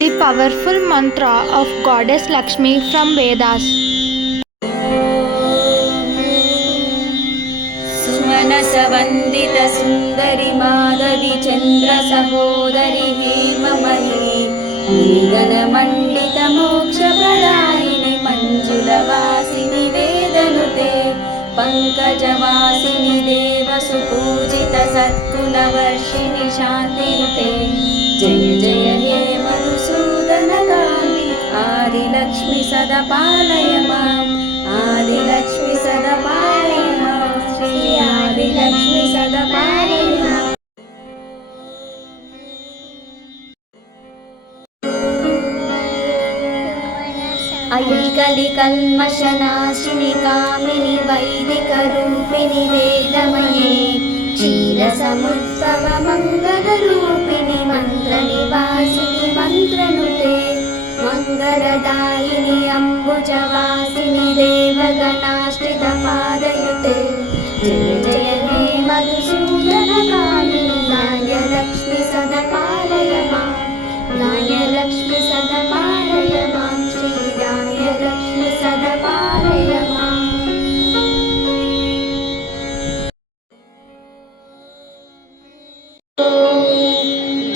The powerful mantra of Goddess Lakshmi from Vedas. सुमनसवन्दित सुन्दरि माधवी चन्द्र सहोदरि हेममयी मुनिगणमण्डित मोक्षप्रदायिनि मञ्जुलवासिनि वेदनुते पङ्कजवासिनि देवसुपूजित सत्कुलवर्षिणि शान्तिनुते जय जय हे मधुसूदनकामि आदिलक्ष्मि सदा पालय माम् आदिलक्ष्मि सदा पालय माम् श्री आदिलक्ष्मि सदा पालय माम् अयिकलिकल्मषनाशिनि कामिनि वैदिकरूपिणि वेदमये क्षीरसमुत्सव मङ्गलरूपिणि मन्त्रनिवासिनि मन्त्रनुते मङ्गलदायिनि अम्बुजवासिनि देवगणाश्रितपादयुते जय जय हे मधुसूदनकामिनि नान्यलक्ष्मि सदा पालय माम् नान्यलक्ष्मि सदा पालय माम् श्रीरान्यलक्ष्मि सदा पालय माम्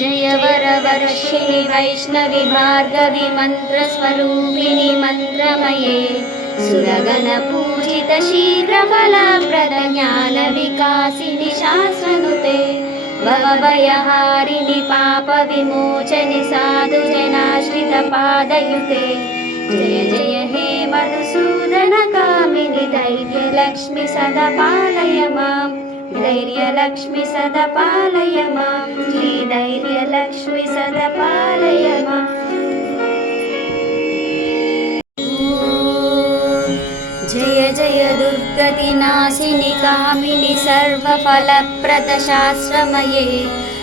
जय वरवर्षिणि वैष्णवि भार्गवि मन्त्रस्वरूपिणि मन्त्रमये सुरगणपूजित शीघ्रफलप्रद ज्ञानविकासिनि शास्त्रनुते भवभयहारिणि पापविमोचनि साधुजनाश्रितपादयुते जय जय हे मधुसूदनकामिनि धैर्यलक्ष्मि सदा पालय माम् धैर्यलक्ष्मि सदा पालय माम् श्रीधैर्यलक्ष्मि सदा पालय माम् जय जय दुर्गतिनाशिनि कामिनि सर्वफलप्रदशास्त्रमये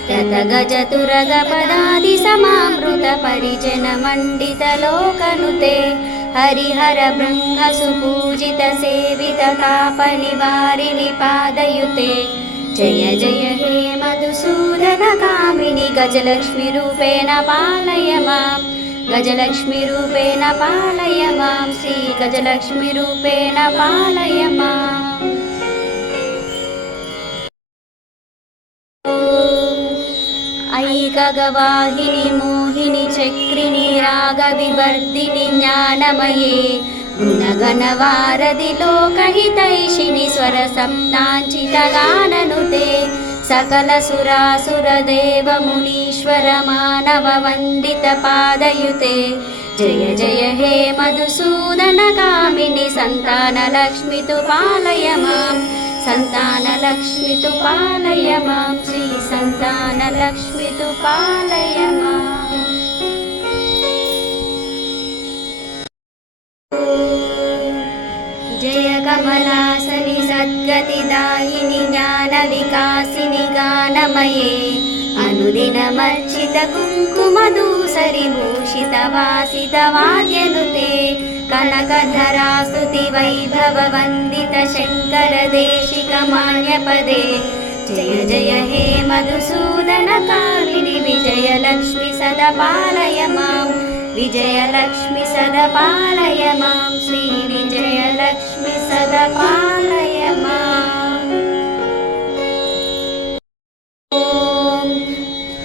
रथगजतुरगपदादिसमामृतपरिजनमण्डितलोकनुते हरिहर बृङ्गसुपूजित सेवित तापनिवारिणि पादयुते जय जय हे मधुसूदनकामिनि गजलक्ष्मीरूपेण पालय माम् गजलक्ष्मीरूपेण पालय माम् श्रीगजलक्ष्मीरूपेण पालय माम् ऐकगवाहिनि मोहिनि चक्रिणि रागविवर्धिनि ज्ञानमये गुणगणवारधि लोकहितैषिणि स्वरसप्ताञ्चितगाननुते सकलसुरासुरदेव मुनीश्वर मानववन्दितपादयुते जय जय हे मधुसूदनकामिनि सन्तानलक्ष्मि तु पालय माम् सन्तानलक्ष्मि तु पालय माम् श्री सन्तानलक्ष्मि तु पालय माम् जय कमलासनि सद्गतिदायिनि ज्ञानविकासिनि गानमये अनुदिनमर्चित कुङ्कुमधूसरि भूषितवासितवाद्यनुते कनकधरास्तुति वैभववन्दित शङ्करदेशिकमान्यपदे जय जय हे मधुसूदनकामिनि विजयलक्ष्मि सदा पालय माम् विजयलक्ष्मि सदा पालय माम् श्री विजयलक्ष्मि सदा पालय माम्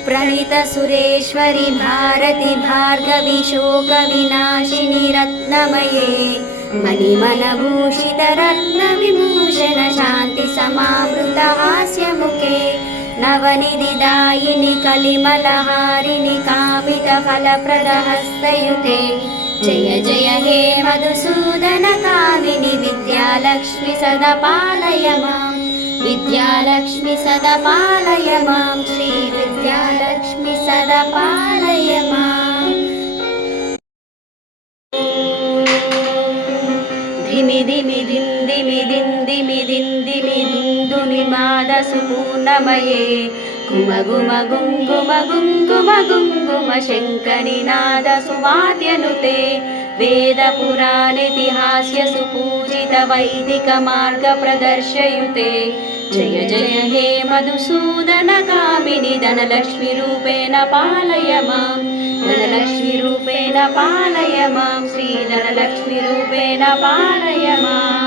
प्रणीत सुरेश्वरि भारति भार्गवि शोकविनाशिनि रत्नमये मणिमनभूषित रत्नविभूषण शान्ति समावृत हास्यमुखे नवनिधिदायिनि कलिमलहारिणि कामितफलप्रदहस्तयुते जय जय हे मधुसूदनकामिनि विद्यालक्ष्मि सदा पालय माम् विद्यालक्ष्मि सदा पालय माम् श्री विद्यालक्ष्मि सदा पालय माम् धिमि धिमि धिन्दिमि धिन्दिमि धिन्दिमि धिन्दुमि मादसुपूर्णमये गुम गुम गुङ्गुम गुङ्गुम गुङ्गुम शङ्करिनाद सुवाद्यनुते वेदपुराणेतिहास्य सुपूजित वैदिक मार्ग प्रदर्शयुते जय जय हे मधुसूदनकामिनि धनलक्ष्मी रूपेण पालय माम् धनलक्ष्मी पालय मां श्रीधनलक्ष्मीरूपेण पालय माम्